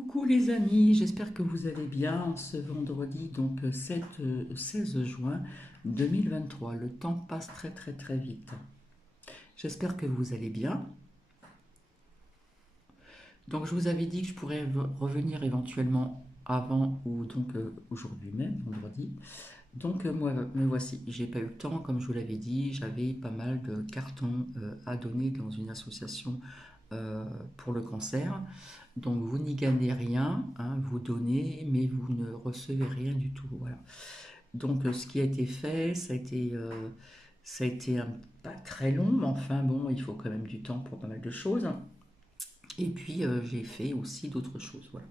Coucou les amis, j'espère que vous allez bien ce vendredi, donc 16 juin 2023. Le temps passe très très très vite. J'espère que vous allez bien. Donc je vous avais dit que je pourrais revenir éventuellement avant ou donc aujourd'hui même, vendredi. Donc moi me voici, j'ai pas eu le temps, comme je vous l'avais dit, j'avais pas mal de cartons à donner dans une association pour le cancer. Donc vous n'y gagnez rien, hein, vous donnez, mais vous ne recevez rien du tout. Voilà. Donc ce qui a été fait, ça a été pas très long, mais enfin bon, il faut quand même du temps pour pas mal de choses. Et puis j'ai fait aussi d'autres choses. Voilà.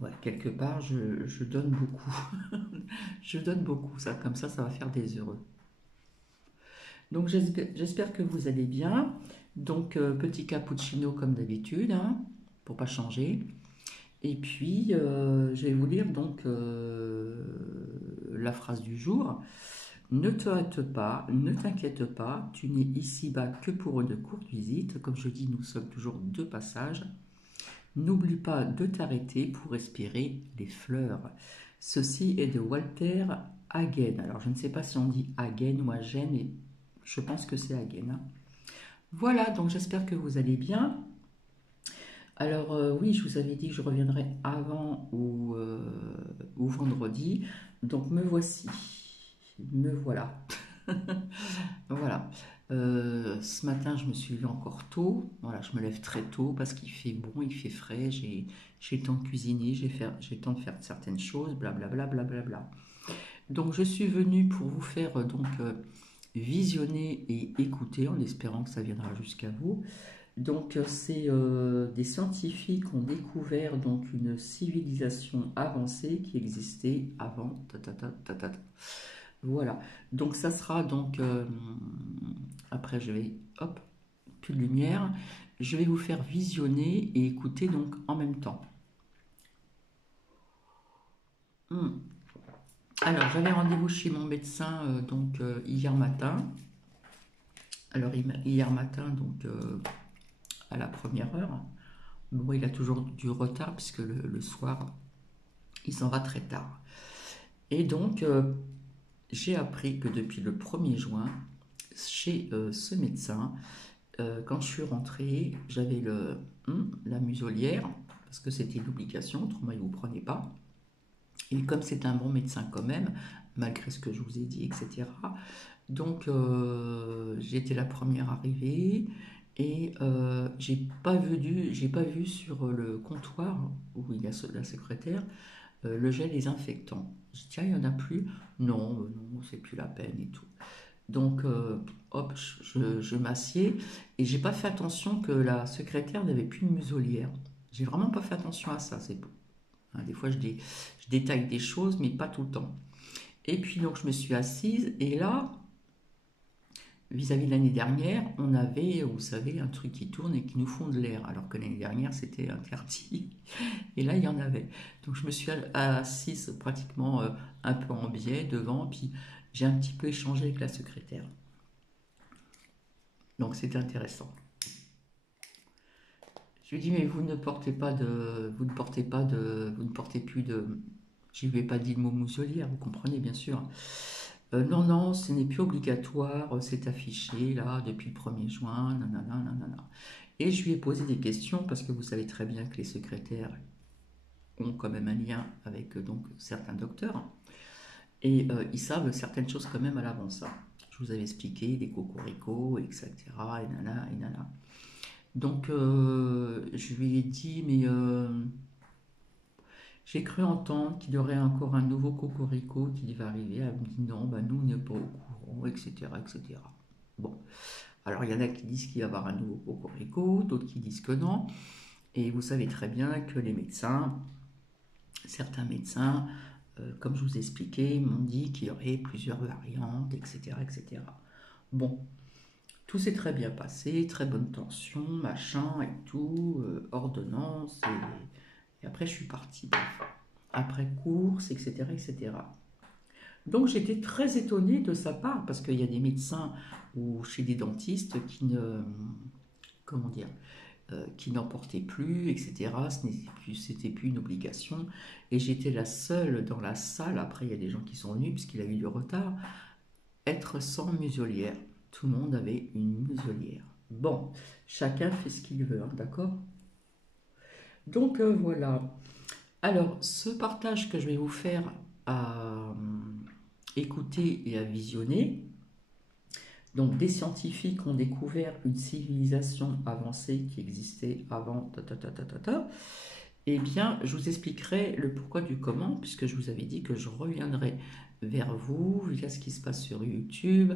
Ouais, quelque part, je donne beaucoup. Je donne beaucoup, ça, comme ça va faire des heureux. Donc j'espère que vous allez bien. Donc petit cappuccino comme d'habitude, hein, pour pas changer. Et puis je vais vous lire donc la phrase du jour. Ne te hâte pas, ne t'inquiète pas, tu n'es ici-bas que pour une courte visite. Comme je dis, nous sommes toujours de passage. N'oublie pas de t'arrêter pour respirer les fleurs. Ceci est de Walter Hagen. Alors je ne sais pas si on dit Hagen ou Hagen, mais je pense que c'est Hagen, hein. Voilà, donc j'espère que vous allez bien. Alors oui, je vous avais dit que je reviendrai avant ou vendredi. Donc me voici. Me voilà. Voilà. Ce matin, je me suis levée encore tôt. Voilà, je me lève très tôt parce qu'il fait bon, il fait frais. J'ai le temps de cuisiner, j'ai le temps de faire certaines choses, blablabla, blablabla. Donc je suis venue pour vous faire visionner et écouter en espérant que ça viendra jusqu'à vous. Donc, c'est des scientifiques ont découvert donc une civilisation avancée qui existait avant. Voilà. Donc, ça sera donc après je vais hop, plus de lumière. Je vais vous faire visionner et écouter donc en même temps. Hmm. Alors, j'avais rendez-vous chez mon médecin hier matin. Alors, hier matin donc à la première heure. Bon, il a toujours du retard puisque le soir, il s'en va très tard. Et donc, j'ai appris que depuis le 1er juin, chez ce médecin, quand je suis rentrée, j'avais la muselière, parce que c'était une obligation, autrement il ne vous prenait pas. Et comme c'est un bon médecin quand même, malgré ce que je vous ai dit, etc. Donc, j'ai été la première arrivée. Et j'ai pas vu sur le comptoir où il y a la secrétaire le gel désinfectant. Je dis tiens, il n'y en a plus. Non, non, c'est plus la peine et tout. Donc, hop, je m'assieds et j'ai pas fait attention que la secrétaire n'avait plus de muselière. J'ai vraiment pas fait attention à ça. Hein, des fois, je détaille des choses, mais pas tout le temps. Et puis, donc, je me suis assise et là, vis-à-vis de l'année dernière, on avait, vous savez, un truc qui tourne et qui nous fond de l'air, alors que l'année dernière, c'était interdit. Et là, il y en avait. Donc, je me suis assise pratiquement un peu en biais devant, puis j'ai un petit peu échangé avec la secrétaire. Donc, c'était intéressant. Je lui ai dit, mais vous ne portez pas de, vous ne portez pas de, vous ne portez plus de, je lui ai pas dit le mot muselière, vous comprenez bien sûr. Non, non, ce n'est plus obligatoire, c'est affiché là depuis le 1er juin, nanana, nanana. Et je lui ai posé des questions parce que vous savez très bien que les secrétaires ont quand même un lien avec donc certains docteurs et ils savent certaines choses quand même à l'avance, hein. Je vous avais expliqué des cocoricots, etc. Et nana, et nana. Donc je lui ai dit, mais j'ai cru entendre qu'il y aurait encore un nouveau cocorico qui va arriver. Elle me dit non, bah nous on n'est pas au courant, etc., etc. Bon, alors il y en a qui disent qu'il va y avoir un nouveau cocorico, d'autres qui disent que non. Et vous savez très bien que les médecins, certains médecins, comme je vous ai expliqué, m'ont dit qu'il y aurait plusieurs variantes, etc., etc. Bon, tout s'est très bien passé, très bonne tension, machin et tout, ordonnance, et après je suis partie. Après course, etc., etc. Donc j'étais très étonnée de sa part, parce qu'il y a des médecins ou chez des dentistes qui ne... Comment dire qui n'en portaient plus, etc. C'était plus une obligation. Et j'étais la seule dans la salle, après il y a des gens qui sont venus, puisqu'il a eu du retard, être sans muselière. Tout le monde avait une muselière. Bon, chacun fait ce qu'il veut, hein, d'accord? Donc voilà. Alors, ce partage que je vais vous faire à écouter et à visionner, donc des scientifiques ont découvert une civilisation avancée qui existait avant, eh bien, je vous expliquerai le pourquoi du comment, puisque je vous avais dit que je reviendrai vers vous via ce qui se passe sur YouTube.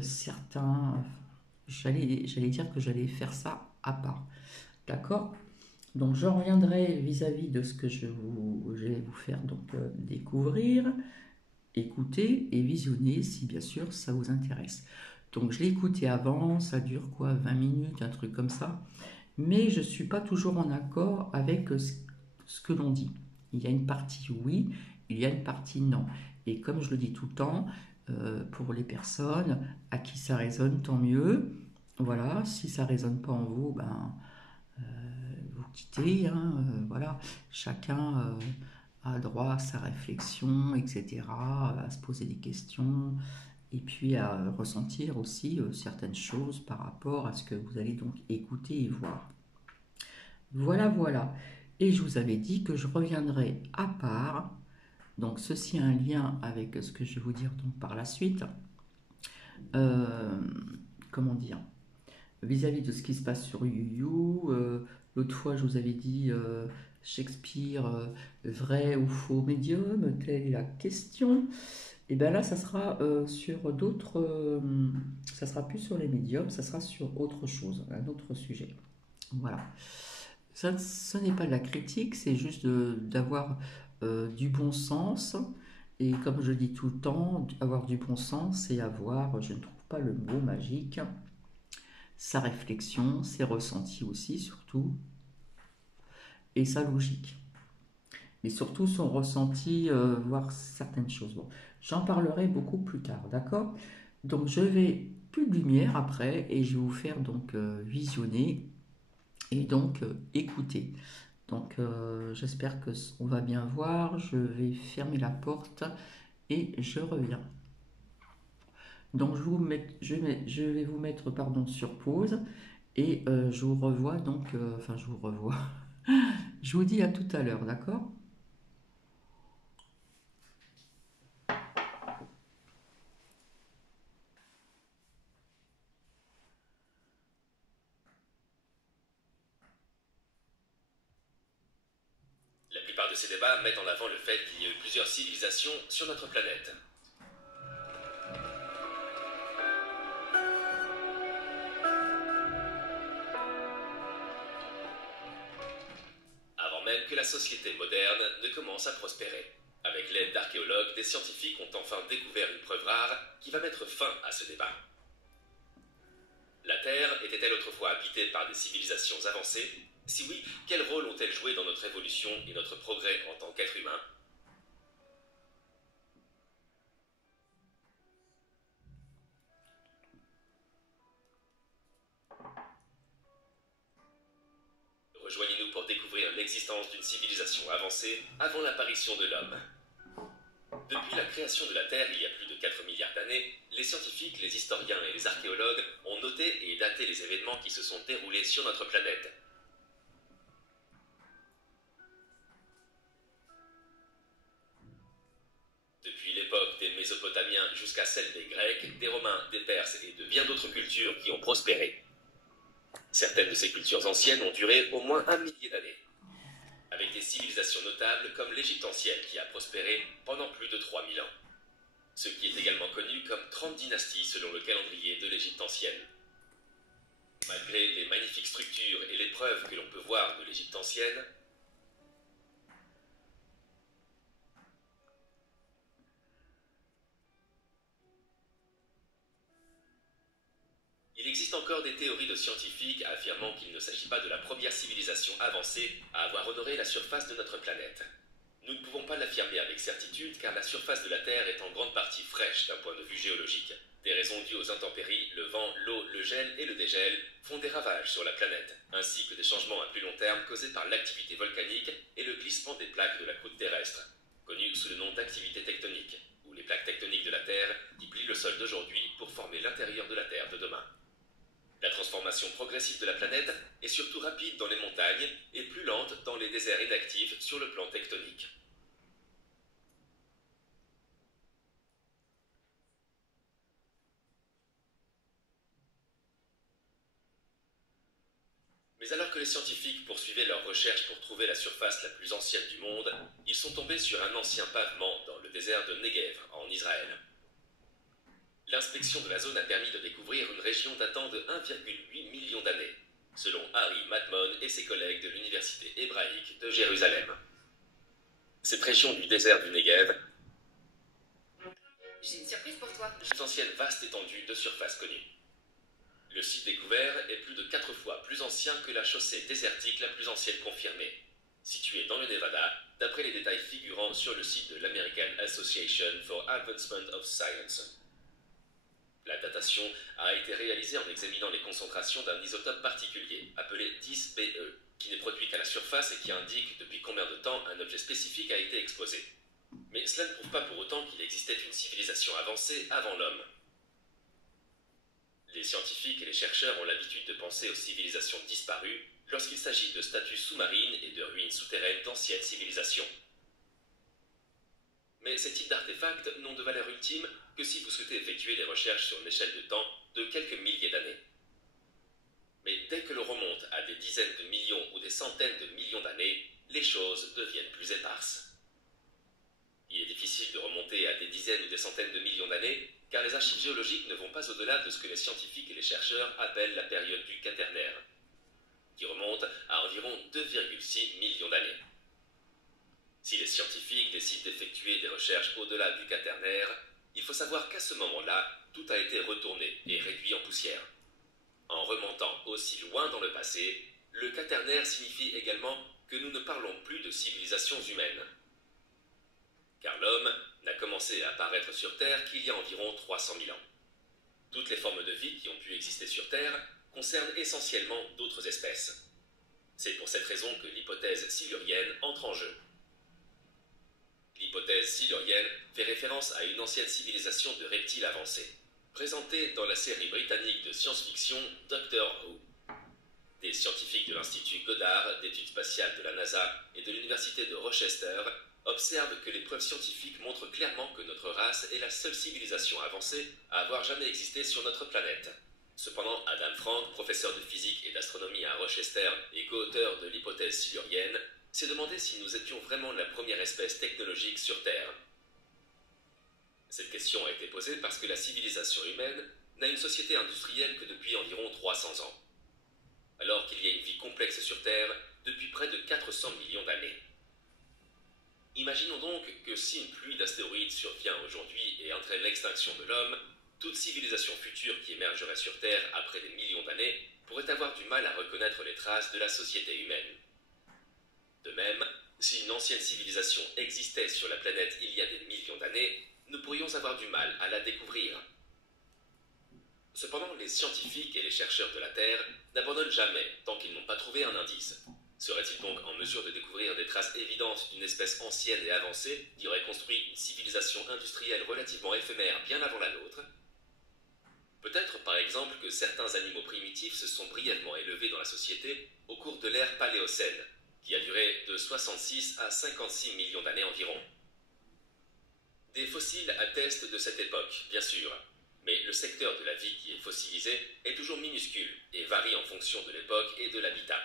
Certains, j'allais dire que j'allais faire ça à part. D'accord? Donc, je reviendrai vis-à-vis de ce que je vais vous faire donc, découvrir, écouter et visionner si bien sûr ça vous intéresse. Donc, je l'ai écouté avant, ça dure quoi, 20 minutes, un truc comme ça. Mais je ne suis pas toujours en accord avec ce que l'on dit. Il y a une partie oui, il y a une partie non. Et comme je le dis tout le temps, pour les personnes à qui ça résonne, tant mieux. Voilà, si ça ne résonne pas en vous, ben, vous quittez. Hein, voilà, chacun a droit à sa réflexion, etc., à se poser des questions et puis à ressentir aussi certaines choses par rapport à ce que vous allez donc écouter et voir. Voilà, voilà. Et je vous avais dit que je reviendrai à part. Donc ceci a un lien avec ce que je vais vous dire donc par la suite. Euh, comment dire? Vis-à-vis de ce qui se passe sur YouYou. L'autre fois, je vous avais dit Shakespeare, vrai ou faux médium, telle est la question. Et bien là, ça sera sur d'autres. Ça sera plus sur les médiums, ça sera sur autre chose, un autre sujet. Voilà. Ça, ce n'est pas de la critique, c'est juste d'avoir du bon sens. Et comme je dis tout le temps, avoir du bon sens, c'est avoir, je ne trouve pas le mot magique, sa réflexion, ses ressentis aussi, surtout, et sa logique. Mais surtout son ressenti, voir certaines choses. Bon, j'en parlerai beaucoup plus tard, d'accord? Donc je vais plus de lumière après et je vais vous faire donc visionner et donc écouter. Donc j'espère que on va bien voir. Je vais fermer la porte et je reviens. Donc je vais vous mettre pardon sur pause et je vous revois donc enfin je vous revois. Je vous dis à tout à l'heure, d'accord? La plupart de ces débats mettent en avant le fait qu'il y a eu plusieurs civilisations sur notre planète. Avant même que la société moderne ne commence à prospérer. Avec l'aide d'archéologues, des scientifiques ont enfin découvert une preuve rare qui va mettre fin à ce débat. La Terre était-elle autrefois habitée par des civilisations avancées? Si oui, quel rôle ont-elles joué dans notre évolution et notre progrès en tant qu'être humain? Rejoignez-nous pour découvrir l'existence d'une civilisation avancée avant l'apparition de l'homme. Depuis la création de la Terre il y a plus de 4 milliards d'années, les scientifiques, les historiens et les archéologues ont noté et daté les événements qui se sont déroulés sur notre planète. Depuis l'époque des Mésopotamiens jusqu'à celle des Grecs, des Romains, des Perses et de bien d'autres cultures qui ont prospéré. Certaines de ces cultures anciennes ont duré au moins 1 millier d'années, avec des civilisations notables comme l'Égypte ancienne qui a prospéré pendant plus de 3000 ans, ce qui est également connu comme 30 dynasties selon le calendrier de l'Égypte ancienne. Malgré les magnifiques structures et les preuves que l'on peut voir de l'Égypte ancienne, il existe encore des théories de scientifiques affirmant qu'il ne s'agit pas de la première civilisation avancée à avoir honoré la surface de notre planète. Nous ne pouvons pas l'affirmer avec certitude car la surface de la Terre est en grande partie fraîche d'un point de vue géologique. Des raisons dues aux intempéries, le vent, l'eau, le gel et le dégel font des ravages sur la planète, ainsi que des changements à plus long terme causés par l'activité volcanique et le glissement des plaques de la croûte terrestre, connu sous le nom d'activité tectonique, où les plaques tectoniques de la Terre y plient le sol d'aujourd'hui pour former l'intérieur de la Terre de demain. La transformation progressive de la planète est surtout rapide dans les montagnes et plus lente dans les déserts inactifs sur le plan tectonique. Mais alors que les scientifiques poursuivaient leurs recherches pour trouver la surface la plus ancienne du monde, ils sont tombés sur un ancien pavement dans le désert de Negev, en Israël. L'inspection de la zone a permis de découvrir une région datant de 1,8 million d'années, selon Harry Madmon et ses collègues de l'université hébraïque de Jérusalem. Cette région du désert du Negev, j'ai une surprise pour toi. Une ancienne vaste étendue de surface connue. Le site découvert est plus de 4 fois plus ancien que la chaussée désertique la plus ancienne confirmée, située dans le Nevada, d'après les détails figurant sur le site de l'American Association for Advancement of Science. La datation a été réalisée en examinant les concentrations d'un isotope particulier, appelé 10Be, qui n'est produit qu'à la surface et qui indique depuis combien de temps un objet spécifique a été exposé. Mais cela ne prouve pas pour autant qu'il existait une civilisation avancée avant l'homme. Les scientifiques et les chercheurs ont l'habitude de penser aux civilisations disparues lorsqu'il s'agit de statues sous-marines et de ruines souterraines d'anciennes civilisations. Mais ces types d'artefacts n'ont de valeur ultime que si vous souhaitez effectuer des recherches sur une échelle de temps de quelques milliers d'années. Mais dès que l'on remonte à des dizaines de millions ou des centaines de millions d'années, les choses deviennent plus éparses. Il est difficile de remonter à des dizaines ou des centaines de millions d'années, car les archives géologiques ne vont pas au-delà de ce que les scientifiques et les chercheurs appellent la période du Quaternaire, qui remonte à environ 2,6 millions d'années. Si les scientifiques décident d'effectuer des recherches au-delà du Quaternaire, il faut savoir qu'à ce moment-là, tout a été retourné et réduit en poussière. En remontant aussi loin dans le passé, le Quaternaire signifie également que nous ne parlons plus de civilisations humaines. Car l'homme n'a commencé à apparaître sur Terre qu'il y a environ 300 000 ans. Toutes les formes de vie qui ont pu exister sur Terre concernent essentiellement d'autres espèces. C'est pour cette raison que l'hypothèse silurienne entre en jeu. L'hypothèse silurienne fait référence à une ancienne civilisation de reptiles avancés, présentée dans la série britannique de science-fiction Doctor Who. Des scientifiques de l'Institut Goddard d'études spatiales de la NASA et de l'Université de Rochester observent que les preuves scientifiques montrent clairement que notre race est la seule civilisation avancée à avoir jamais existé sur notre planète. Cependant, Adam Frank, professeur de physique et d'astronomie à Rochester et co-auteur de l'hypothèse silurienne, s'est demandé si nous étions vraiment la première espèce technologique sur Terre. Cette question a été posée parce que la civilisation humaine n'a une société industrielle que depuis environ 300 ans, alors qu'il y a une vie complexe sur Terre depuis près de 400 millions d'années. Imaginons donc que si une pluie d'astéroïdes survient aujourd'hui et entraîne l'extinction de l'homme, toute civilisation future qui émergerait sur Terre après des millions d'années pourrait avoir du mal à reconnaître les traces de la société humaine. De même, si une ancienne civilisation existait sur la planète il y a des millions d'années, nous pourrions avoir du mal à la découvrir. Cependant, les scientifiques et les chercheurs de la Terre n'abandonnent jamais tant qu'ils n'ont pas trouvé un indice. Seraient-ils donc en mesure de découvrir des traces évidentes d'une espèce ancienne et avancée qui aurait construit une civilisation industrielle relativement éphémère bien avant la nôtre? Peut-être par exemple que certains animaux primitifs se sont brièvement élevés dans la société au cours de l'ère paléocène, qui a duré de 66 à 56 millions d'années environ. Des fossiles attestent de cette époque, bien sûr, mais le secteur de la vie qui est fossilisé est toujours minuscule et varie en fonction de l'époque et de l'habitat.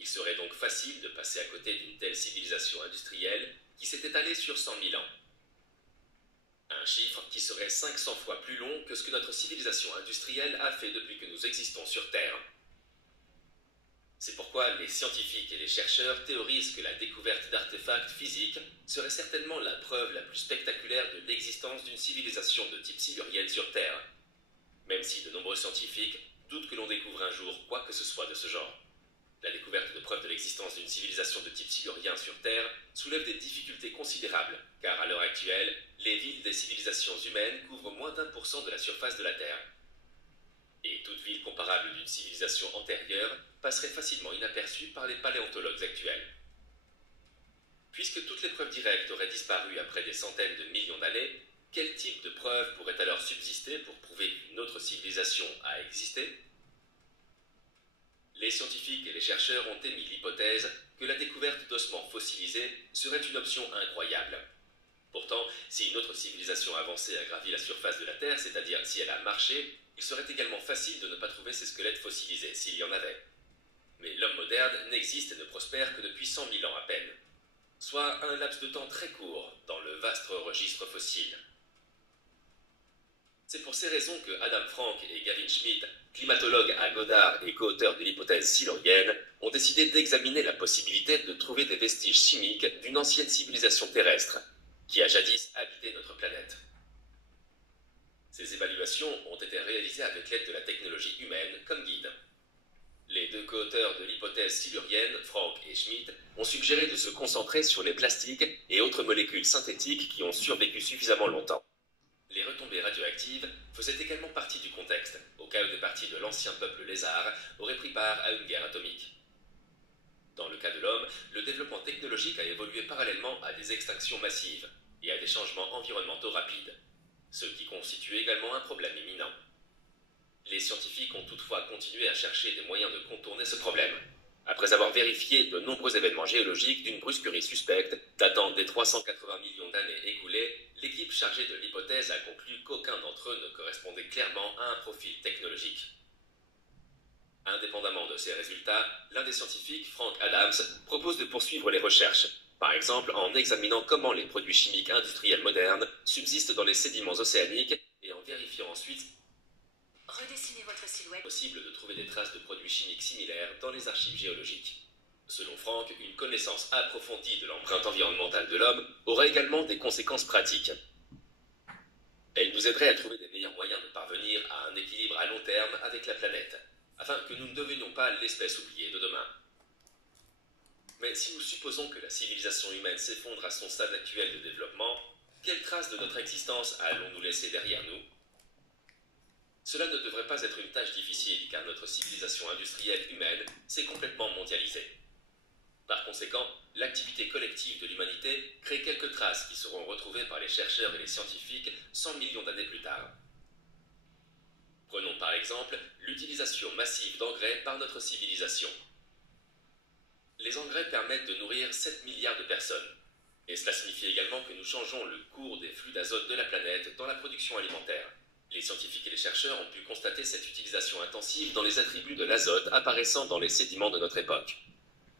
Il serait donc facile de passer à côté d'une telle civilisation industrielle qui s'est étalée sur 100 000 ans. Un chiffre qui serait 500 fois plus long que ce que notre civilisation industrielle a fait depuis que nous existons sur Terre. C'est pourquoi les scientifiques et les chercheurs théorisent que la découverte d'artefacts physiques serait certainement la preuve la plus spectaculaire de l'existence d'une civilisation de type silurienne sur Terre, même si de nombreux scientifiques doutent que l'on découvre un jour quoi que ce soit de ce genre. La découverte de preuves de l'existence d'une civilisation de type silurien sur Terre soulève des difficultés considérables, car à l'heure actuelle, les villes des civilisations humaines couvrent moins d'1% de la surface de la Terre. Et toute ville comparable d'une civilisation antérieure passerait facilement inaperçue par les paléontologues actuels. Puisque toutes les preuves directes auraient disparu après des centaines de millions d'années, quel type de preuves pourrait alors subsister pour prouver qu'une autre civilisation a existé? Les scientifiques et les chercheurs ont émis l'hypothèse que la découverte d'ossements fossilisés serait une option incroyable. Pourtant, si une autre civilisation avancée a gravi la surface de la Terre, c'est-à-dire si elle a marché, il serait également facile de ne pas trouver ces squelettes fossilisés, s'il y en avait. Mais l'homme moderne n'existe et ne prospère que depuis 100 000 ans à peine, soit un laps de temps très court dans le vaste registre fossile. C'est pour ces raisons que Adam Frank et Gavin Schmidt, climatologues à Goddard et co-auteurs de l'hypothèse silurienne, ont décidé d'examiner la possibilité de trouver des vestiges chimiques d'une ancienne civilisation terrestre, qui a jadis habité notre planète. Ces évaluations ont été réalisées avec l'aide de la technologie humaine comme guide. Les deux co-auteurs de l'hypothèse silurienne, Frank et Schmidt, ont suggéré de se concentrer sur les plastiques et autres molécules synthétiques qui ont survécu suffisamment longtemps. Les retombées radioactives faisaient également partie du contexte, au cas où des parties de l'ancien peuple lézard auraient pris part à une guerre atomique. Dans le cas de l'homme, le développement technologique a évolué parallèlement à des extinctions massives et à des changements environnementaux rapides, ce qui constitue également un problème imminent. Les scientifiques ont toutefois continué à chercher des moyens de contourner ce problème. Après avoir vérifié de nombreux événements géologiques d'une brusquerie suspecte datant des 380 millions d'années écoulées, l'équipe chargée de l'hypothèse a conclu qu'aucun d'entre eux ne correspondait clairement à un profil technologique. Indépendamment de ces résultats, l'un des scientifiques, Frank Adams, propose de poursuivre les recherches, par exemple en examinant comment les produits chimiques industriels modernes subsistent dans les sédiments océaniques et en vérifiant ensuite redessinez votre silhouette. Possible de trouver des traces de produits chimiques similaires dans les archives géologiques. Selon Frank, une connaissance approfondie de l'empreinte environnementale de l'homme aurait également des conséquences pratiques. Elle nous aiderait à trouver des meilleurs moyens de parvenir à un équilibre à long terme avec la planète, afin que nous ne devenions pas l'espèce oubliée de demain. Mais si nous supposons que la civilisation humaine s'effondre à son stade actuel de développement, quelles traces de notre existence allons-nous laisser derrière nous? Cela ne devrait pas être une tâche difficile car notre civilisation industrielle humaine s'est complètement mondialisée. Par conséquent, l'activité collective de l'humanité crée quelques traces qui seront retrouvées par les chercheurs et les scientifiques 100 millions d'années plus tard. Prenons par exemple l'utilisation massive d'engrais par notre civilisation. Les engrais permettent de nourrir 7 milliards de personnes. Et cela signifie également que nous changeons le cours des flux d'azote de la planète dans la production alimentaire. Les scientifiques et les chercheurs ont pu constater cette utilisation intensive dans les attributs de l'azote apparaissant dans les sédiments de notre époque.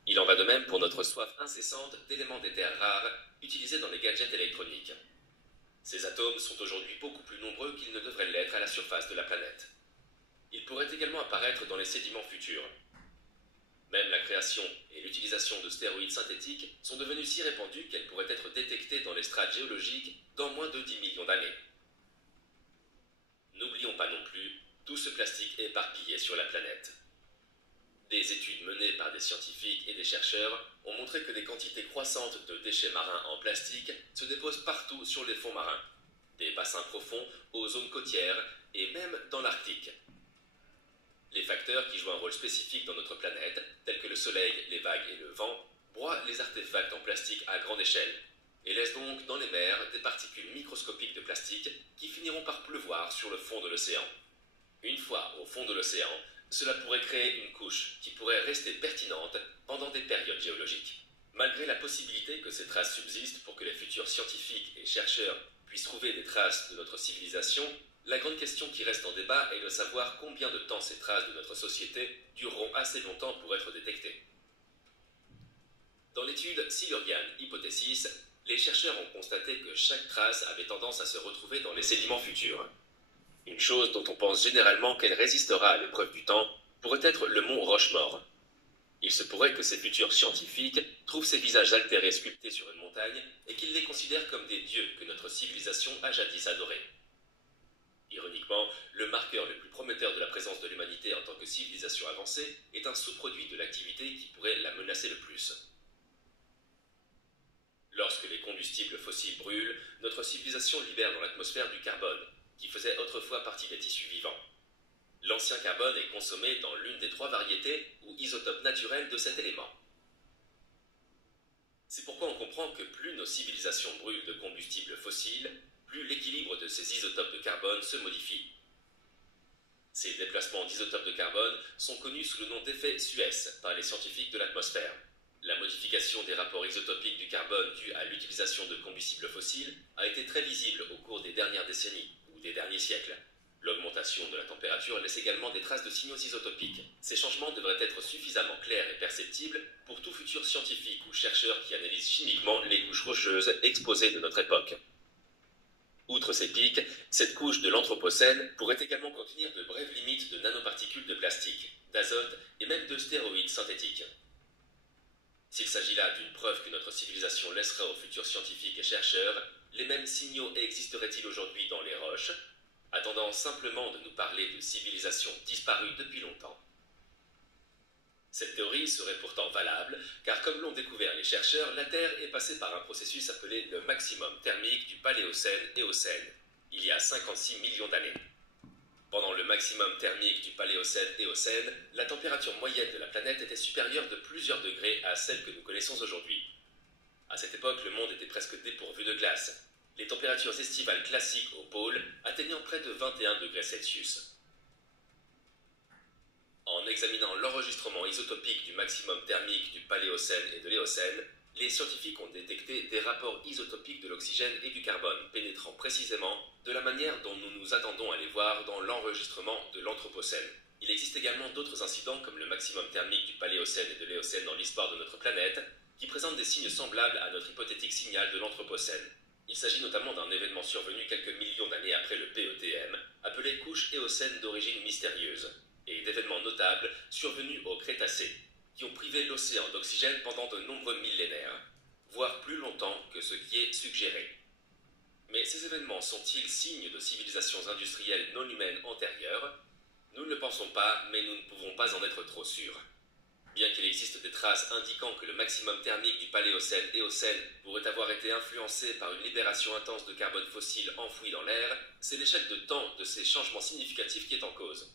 Il en va de même pour notre soif incessante d'éléments des terres rares utilisés dans les gadgets électroniques. Ces atomes sont aujourd'hui beaucoup plus nombreux qu'ils ne devraient l'être à la surface de la planète. Ils pourraient également apparaître dans les sédiments futurs. Même la création et l'utilisation de stéroïdes synthétiques sont devenues si répandues qu'elles pourraient être détectées dans les strates géologiques dans moins de 10 millions d'années. N'oublions pas non plus tout ce plastique éparpillé sur la planète. Des études menées par des scientifiques et des chercheurs ont montré que des quantités croissantes de déchets marins en plastique se déposent partout sur les fonds marins, des bassins profonds aux zones côtières et même dans l'Arctique. Les facteurs qui jouent un rôle spécifique dans notre planète, tels que le soleil, les vagues et le vent, broient les artefacts en plastique à grande échelle et laissent donc dans les mers des particules microscopiques de plastique qui finiront par pleuvoir sur le fond de l'océan. Une fois au fond de l'océan, cela pourrait créer une couche qui pourrait rester pertinente pendant des périodes géologiques. Malgré la possibilité que ces traces subsistent pour que les futurs scientifiques et chercheurs puissent trouver des traces de notre civilisation, la grande question qui reste en débat est de savoir combien de temps ces traces de notre société dureront assez longtemps pour être détectées. Dans l'étude Silurian Hypothesis, les chercheurs ont constaté que chaque trace avait tendance à se retrouver dans les sédiments futurs. Une chose dont on pense généralement qu'elle résistera à l'épreuve du temps pourrait être le mont Rochemort. Il se pourrait que ces futurs scientifiques trouvent ces visages altérés sculptés sur une montagne et qu'ils les considèrent comme des dieux que notre civilisation a jadis adorés. Ironiquement, le marqueur le plus prometteur de la présence de l'humanité en tant que civilisation avancée est un sous-produit de l'activité qui pourrait la menacer le plus. Lorsque les combustibles fossiles brûlent, notre civilisation libère dans l'atmosphère du carbone, qui faisait autrefois partie des tissus vivants. L'ancien carbone est consommé dans l'une des 3 variétés ou isotopes naturels de cet élément. C'est pourquoi on comprend que plus nos civilisations brûlent de combustibles fossiles, plus l'équilibre de ces isotopes de carbone se modifie. Ces déplacements d'isotopes de carbone sont connus sous le nom d'effet Suez par les scientifiques de l'atmosphère. La modification des rapports isotopiques du carbone due à l'utilisation de combustibles fossiles a été très visible au cours des dernières décennies ou des derniers siècles. L'augmentation de la température laisse également des traces de signaux isotopiques. Ces changements devraient être suffisamment clairs et perceptibles pour tout futur scientifique ou chercheur qui analyse chimiquement les couches rocheuses exposées de notre époque. Outre ces pics, cette couche de l'Anthropocène pourrait également contenir de brèves limites de nanoparticules de plastique, d'azote et même de stéroïdes synthétiques. S'il s'agit là d'une preuve que notre civilisation laissera aux futurs scientifiques et chercheurs, les mêmes signaux existeraient-ils aujourd'hui dans les roches, attendant simplement de nous parler de civilisations disparues depuis longtemps? Cette théorie serait pourtant valable, car comme l'ont découvert les chercheurs, la Terre est passée par un processus appelé le maximum thermique du Paléocène-Éocène, il y a 56 millions d'années. Pendant le maximum thermique du Paléocène-Éocène, la température moyenne de la planète était supérieure de plusieurs degrés à celle que nous connaissons aujourd'hui. À cette époque, le monde était presque dépourvu de glace. Les températures estivales classiques au pôle atteignant près de 21 degrés Celsius. En examinant l'enregistrement isotopique du maximum thermique du Paléocène et de l'Éocène, les scientifiques ont détecté des rapports isotopiques de l'oxygène et du carbone pénétrant précisément de la manière dont nous nous attendons à les voir dans l'enregistrement de l'Anthropocène. Il existe également d'autres incidents comme le maximum thermique du Paléocène et de l'Éocène dans l'histoire de notre planète, qui présentent des signes semblables à notre hypothétique signal de l'Anthropocène. Il s'agit notamment d'un événement survenu quelques millions d'années après le PETM, appelé couche éocène d'origine mystérieuse, et d'événements notables survenus au Crétacé, qui ont privé l'océan d'oxygène pendant de nombreux millénaires, voire plus longtemps que ce qui est suggéré. Mais ces événements sont-ils signes de civilisations industrielles non humaines antérieures? Nous ne le pensons pas, mais nous ne pouvons pas en être trop sûrs. Bien qu'il existe des traces indiquant que le maximum thermique du Paléocène-Éocène pourrait avoir été influencé par une libération intense de carbone fossile enfoui dans l'air, c'est l'échelle de temps de ces changements significatifs qui est en cause.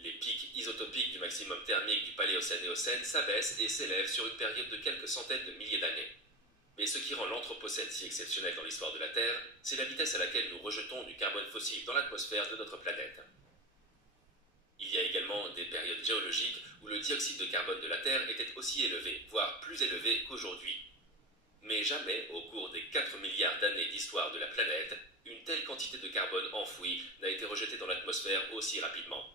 Les pics isotopiques du maximum thermique du Paléocène-Éocène s'abaissent et s'élèvent sur une période de quelques centaines de milliers d'années. Mais ce qui rend l'Anthropocène si exceptionnel dans l'histoire de la Terre, c'est la vitesse à laquelle nous rejetons du carbone fossile dans l'atmosphère de notre planète. Il y a également des périodes géologiques où le dioxyde de carbone de la Terre était aussi élevé, voire plus élevé qu'aujourd'hui. Mais jamais, au cours des 4 milliards d'années d'histoire de la planète, une telle quantité de carbone enfoui n'a été rejetée dans l'atmosphère aussi rapidement.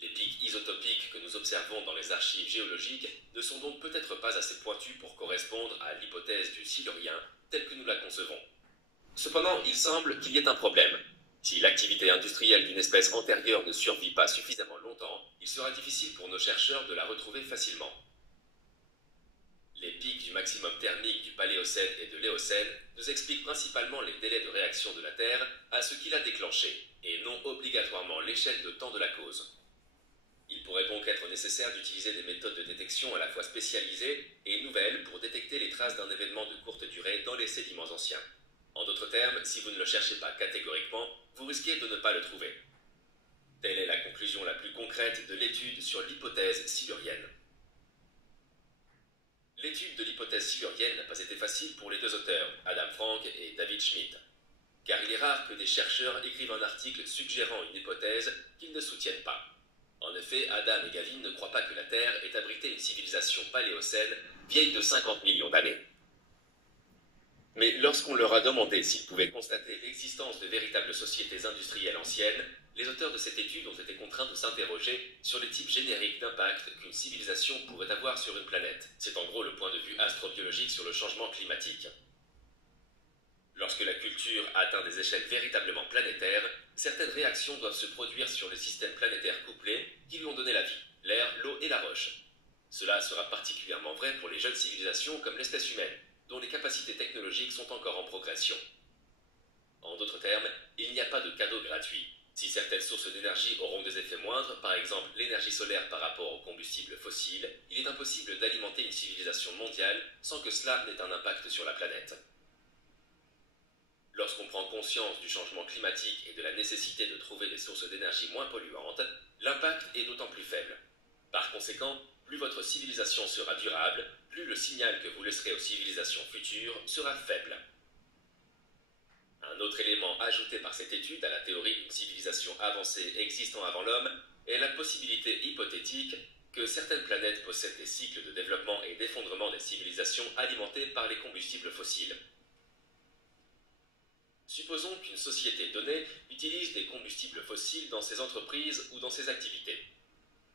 Les pics isotopiques que nous observons dans les archives géologiques ne sont donc peut-être pas assez pointus pour correspondre à l'hypothèse du Silurien telle que nous la concevons. Cependant, il semble qu'il y ait un problème. Si l'activité industrielle d'une espèce antérieure ne survit pas suffisamment longtemps, il sera difficile pour nos chercheurs de la retrouver facilement. Les pics du maximum thermique du Paléocène et de l'Éocène nous expliquent principalement les délais de réaction de la Terre à ce qui l'a déclenché, et non obligatoirement l'échelle de temps de la cause. Il pourrait donc être nécessaire d'utiliser des méthodes de détection à la fois spécialisées et nouvelles pour détecter les traces d'un événement de courte durée dans les sédiments anciens. En d'autres termes, si vous ne le cherchez pas catégoriquement, vous risquez de ne pas le trouver. Telle est la conclusion la plus concrète de l'étude sur l'hypothèse silurienne. L'étude de l'hypothèse silurienne n'a pas été facile pour les deux auteurs, Adam Frank et David Schmidt, car il est rare que des chercheurs écrivent un article suggérant une hypothèse qu'ils ne soutiennent pas. En effet, Adam et Gavin ne croient pas que la Terre ait abrité une civilisation paléocène vieille de 50 millions d'années. Mais lorsqu'on leur a demandé s'ils pouvaient constater l'existence de véritables sociétés industrielles anciennes, les auteurs de cette étude ont été contraints de s'interroger sur les types génériques d'impact qu'une civilisation pourrait avoir sur une planète. C'est en gros le point de vue astrobiologique sur le changement climatique. Lorsque la culture atteint des échelles véritablement planétaires, certaines réactions doivent se produire sur les systèmes planétaires couplés qui lui ont donné la vie, l'air, l'eau et la roche. Cela sera particulièrement vrai pour les jeunes civilisations comme l'espèce humaine, dont les capacités technologiques sont encore en progression. En d'autres termes, il n'y a pas de cadeau gratuit. Si certaines sources d'énergie auront des effets moindres, par exemple l'énergie solaire par rapport aux combustibles fossiles, il est impossible d'alimenter une civilisation mondiale sans que cela n'ait un impact sur la planète. Lorsqu'on prend conscience du changement climatique et de la nécessité de trouver des sources d'énergie moins polluantes, l'impact est d'autant plus faible. Par conséquent, plus votre civilisation sera durable, plus le signal que vous laisserez aux civilisations futures sera faible. Un autre élément ajouté par cette étude à la théorie d'une civilisation avancée existant avant l'homme est la possibilité hypothétique que certaines planètes possèdent des cycles de développement et d'effondrement des civilisations alimentés par les combustibles fossiles. Supposons qu'une société donnée utilise des combustibles fossiles dans ses entreprises ou dans ses activités.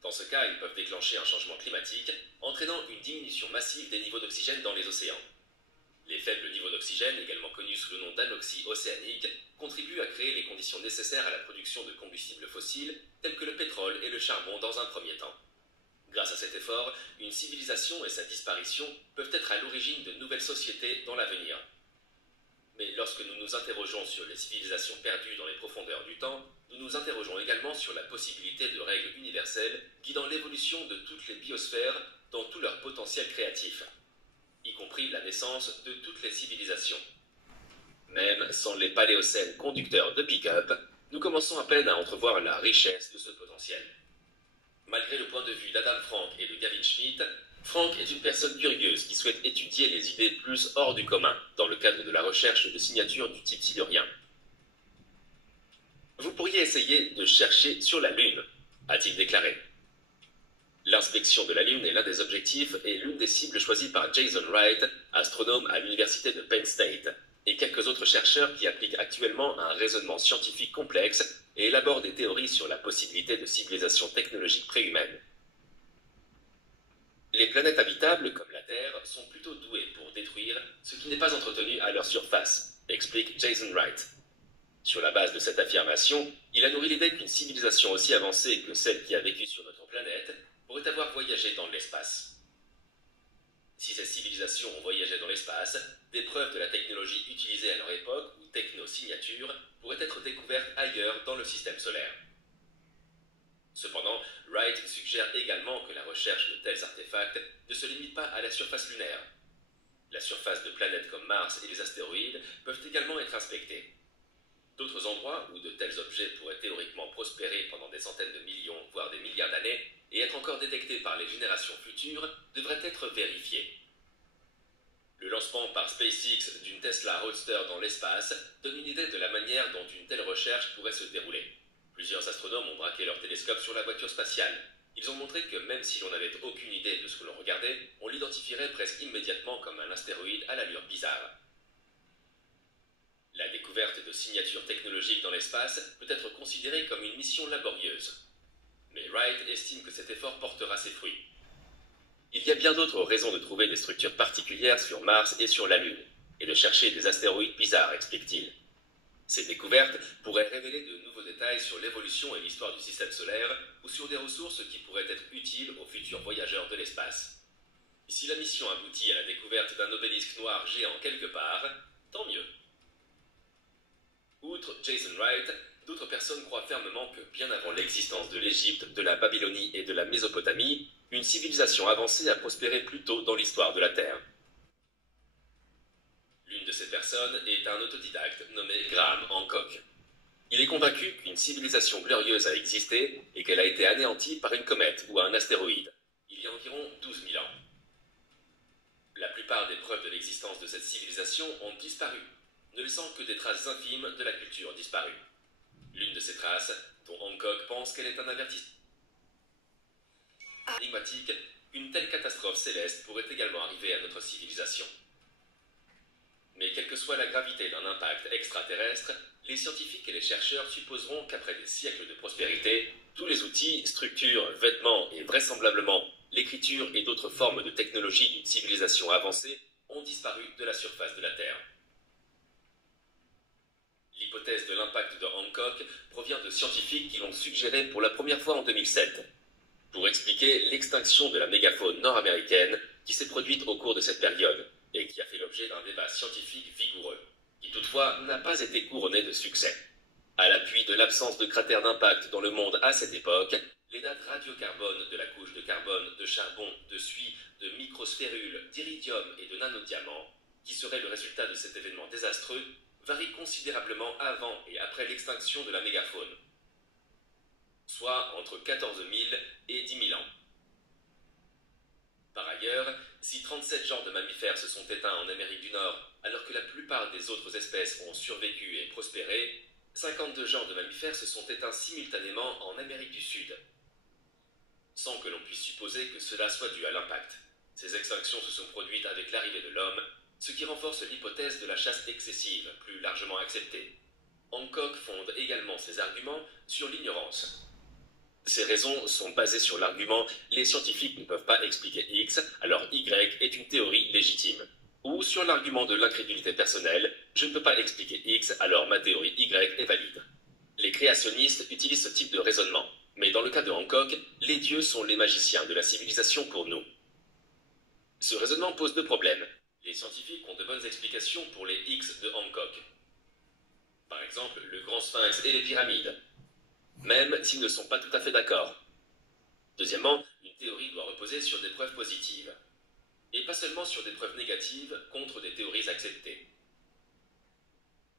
Dans ce cas, ils peuvent déclencher un changement climatique, entraînant une diminution massive des niveaux d'oxygène dans les océans. Les faibles niveaux d'oxygène, également connus sous le nom d'anoxie océanique, contribuent à créer les conditions nécessaires à la production de combustibles fossiles, tels que le pétrole et le charbon dans un premier temps. Grâce à cet effort, une civilisation et sa disparition peuvent être à l'origine de nouvelles sociétés dans l'avenir. Mais lorsque nous nous interrogeons sur les civilisations perdues dans les profondeurs du temps, nous nous interrogeons également sur la possibilité de règles universelles guidant l'évolution de toutes les biosphères dans tout leur potentiel créatif, y compris la naissance de toutes les civilisations. Même sans les paléocènes conducteurs de pick-up, nous commençons à peine à entrevoir la richesse de ce potentiel. Malgré le point de vue d'Adam Frank et de Gavin Schmidt, Frank est une personne curieuse qui souhaite étudier les idées plus hors du commun dans le cadre de la recherche de signatures du type silurien. Vous pourriez essayer de chercher sur la Lune, a-t-il déclaré. L'inspection de la Lune est l'un des objectifs et l'une des cibles choisies par Jason Wright, astronome à l'université de Penn State, et quelques autres chercheurs qui appliquent actuellement un raisonnement scientifique complexe et élaborent des théories sur la possibilité de civilisations technologiques préhumaines. Les planètes habitables, comme la Terre, sont plutôt douées pour détruire ce qui n'est pas entretenu à leur surface, explique Jason Wright. Sur la base de cette affirmation, il a nourri l'idée qu'une civilisation aussi avancée que celle qui a vécu sur notre planète pourrait avoir voyagé dans l'espace. Si ces civilisations ont voyagé dans l'espace, des preuves de la technologie utilisée à leur époque, ou technosignatures, pourraient être découvertes ailleurs dans le système solaire. Cependant, Wright suggère également que la recherche de tels artefacts ne se limite pas à la surface lunaire. La surface de planètes comme Mars et les astéroïdes peuvent également être inspectées. D'autres endroits où de tels objets pourraient théoriquement prospérer pendant des centaines de millions, voire des milliards d'années, et être encore détectés par les générations futures, devraient être vérifiés. Le lancement par SpaceX d'une Tesla Roadster dans l'espace donne une idée de la manière dont une telle recherche pourrait se dérouler. Plusieurs astronomes ont braqué leur télescope sur la voiture spatiale. Ils ont montré que même si l'on n'avait aucune idée de ce que l'on regardait, on l'identifierait presque immédiatement comme un astéroïde à l'allure bizarre. La découverte de signatures technologiques dans l'espace peut être considérée comme une mission laborieuse. Mais Wright estime que cet effort portera ses fruits. Il y a bien d'autres raisons de trouver des structures particulières sur Mars et sur la Lune, et de chercher des astéroïdes bizarres, explique-t-il. Ces découvertes pourraient révéler de nouveaux détails sur l'évolution et l'histoire du système solaire, ou sur des ressources qui pourraient être utiles aux futurs voyageurs de l'espace. Si la mission aboutit à la découverte d'un obélisque noir géant quelque part, tant mieux. Outre Jason Wright, d'autres personnes croient fermement que bien avant l'existence de l'Égypte, de la Babylonie et de la Mésopotamie, une civilisation avancée a prospéré plus tôt dans l'histoire de la Terre. L'une de ces personnes est un autodidacte nommé Graham Hancock. Il est convaincu qu'une civilisation glorieuse a existé et qu'elle a été anéantie par une comète ou un astéroïde, il y a environ 12 000 ans. La plupart des preuves de l'existence de cette civilisation ont disparu, ne laissant que des traces infimes de la culture disparue. L'une de ces traces, dont Hancock pense qu'elle est un avertissement énigmatique, une telle catastrophe céleste pourrait également arriver à notre civilisation. Mais quelle que soit la gravité d'un impact extraterrestre, les scientifiques et les chercheurs supposeront qu'après des siècles de prospérité, tous les outils, structures, vêtements et vraisemblablement l'écriture et d'autres formes de technologie d'une civilisation avancée ont disparu de la surface de la Terre. L'hypothèse de l'impact de Hancock provient de scientifiques qui l'ont suggéré pour la première fois en 2007, pour expliquer l'extinction de la mégafaune nord-américaine qui s'est produite au cours de cette période et qui a fait l'objet d'un débat scientifique vigoureux, qui qui toutefois n'a pas été couronné de succès. À l'appui de l'absence de cratères d'impact dans le monde à cette époque, les dates radiocarbone de la couche de carbone, de charbon, de suie, de microsphérules, d'iridium et de nanodiamants, qui seraient le résultat de cet événement désastreux, varient considérablement avant et après l'extinction de la mégafaune, soit entre 14 000 et 10 000 ans. Par ailleurs, si 37 genres de mammifères se sont éteints en Amérique du Nord, alors que la plupart des autres espèces ont survécu et prospéré, 52 genres de mammifères se sont éteints simultanément en Amérique du Sud, sans que l'on puisse supposer que cela soit dû à l'impact. Ces extinctions se sont produites avec l'arrivée de l'homme, ce qui renforce l'hypothèse de la chasse excessive, plus largement acceptée. Hancock fonde également ses arguments sur l'ignorance. Ces raisons sont basées sur l'argument « les scientifiques ne peuvent pas expliquer X, alors Y est une théorie légitime » ou sur l'argument de l'incrédulité personnelle « je ne peux pas expliquer X, alors ma théorie Y est valide ». Les créationnistes utilisent ce type de raisonnement, mais dans le cas de Hancock, les dieux sont les magiciens de la civilisation pour nous. Ce raisonnement pose deux problèmes. Les scientifiques ont de bonnes explications pour les X de Hancock. Par exemple, le grand sphinx et les pyramides, même s'ils ne sont pas tout à fait d'accord. Deuxièmement, une théorie doit reposer sur des preuves positives, et pas seulement sur des preuves négatives contre des théories acceptées.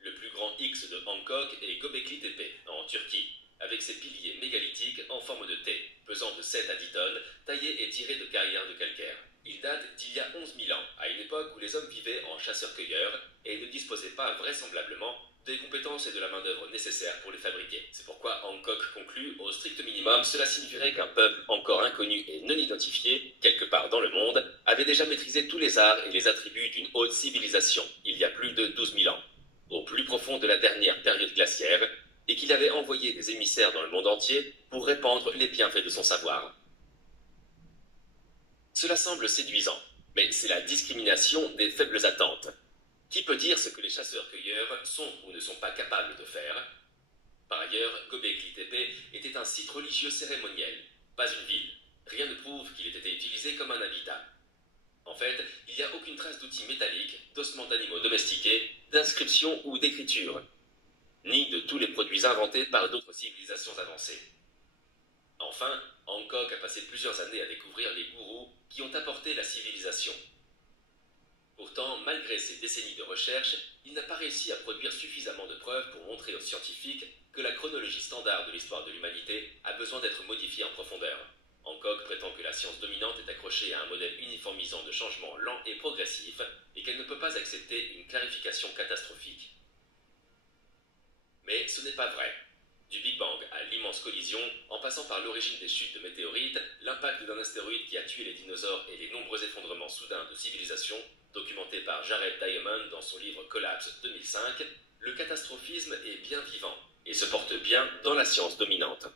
Le plus grand X de Hancock est Göbekli Tepe, en Turquie, avec ses piliers mégalithiques en forme de T, pesant de 7 à 10 tonnes, taillés et tirés de carrières de calcaire. Il date d'il y a 11 000 ans, à une époque où les hommes vivaient en chasseurs-cueilleurs et ne disposaient pas vraisemblablement des compétences et de la main-d'œuvre nécessaires pour les fabriquer. C'est pourquoi Hancock conclut, au strict minimum, cela signifierait qu'un peuple encore inconnu et non identifié, quelque part dans le monde, avait déjà maîtrisé tous les arts et les attributs d'une haute civilisation, il y a plus de 12 000 ans, au plus profond de la dernière période glaciaire, et qu'il avait envoyé des émissaires dans le monde entier pour répandre les bienfaits de son savoir. Cela semble séduisant, mais c'est la discrimination des faibles attentes. Qui peut dire ce que les chasseurs-cueilleurs sont ou ne sont pas capables de faire? Par ailleurs, Göbekli Tepe était un site religieux cérémoniel, pas une ville. Rien ne prouve qu'il ait été utilisé comme un habitat. En fait, il n'y a aucune trace d'outils métalliques, d'ossements d'animaux domestiqués, d'inscriptions ou d'écriture, ni de tous les produits inventés par d'autres civilisations avancées. Enfin, Hancock a passé plusieurs années à découvrir les gourous qui ont apporté la civilisation. Pourtant, malgré ces décennies de recherche, il n'a pas réussi à produire suffisamment de preuves pour montrer aux scientifiques que la chronologie standard de l'histoire de l'humanité a besoin d'être modifiée en profondeur. Hancock prétend que la science dominante est accrochée à un modèle uniformisant de changement lent et progressif et qu'elle ne peut pas accepter une clarification catastrophique. Mais ce n'est pas vrai. Du Big Bang à l'immense collision, en passant par l'origine des chutes de météorites, l'impact d'un astéroïde qui a tué les dinosaures et les nombreux effondrements soudains de civilisations, documenté par Jared Diamond dans son livre Collapse 2005, le catastrophisme est bien vivant et se porte bien dans la science dominante.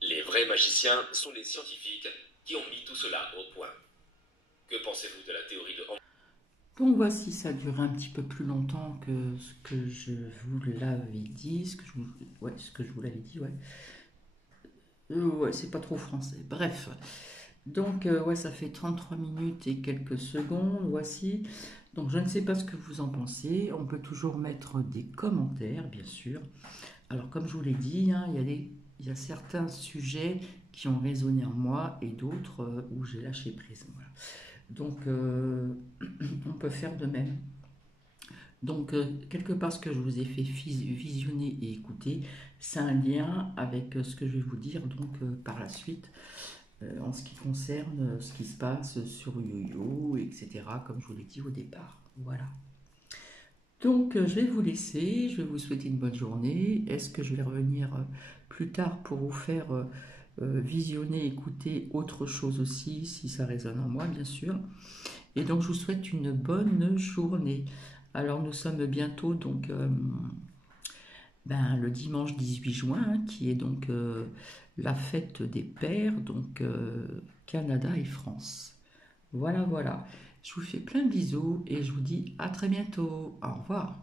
Les vrais magiciens sont les scientifiques qui ont mis tout cela au point. Que pensez-vous de la théorie de Hancock? Donc voici, ça a duré un petit peu plus longtemps que ce que je vous l'avais dit, ce que je vous l'avais dit, ouais. Ouais, c'est pas trop français, bref. Donc, ouais, ça fait 33 minutes et quelques secondes, voici. Donc, je ne sais pas ce que vous en pensez. On peut toujours mettre des commentaires, bien sûr. Alors, comme je vous l'ai dit, hein, il y a certains sujets qui ont résonné en moi et d'autres où j'ai lâché prise. Voilà. Donc, on peut faire de même. Donc, quelque part, ce que je vous ai fait visionner et écouter, c'est un lien avec ce que je vais vous dire donc par la suite. En ce qui concerne ce qui se passe sur YoYo, etc., comme je vous l'ai dit au départ. Voilà. Donc, je vais vous laisser, je vais vous souhaiter une bonne journée. Est-ce que je vais revenir plus tard pour vous faire visionner, écouter autre chose aussi, si ça résonne en moi, bien sûr. Et donc, je vous souhaite une bonne journée. Alors, nous sommes bientôt, donc, le dimanche 18 juin, hein, qui est donc la fête des pères, donc Canada et France. Voilà, voilà. Je vous fais plein de bisous et je vous dis à très bientôt. Au revoir.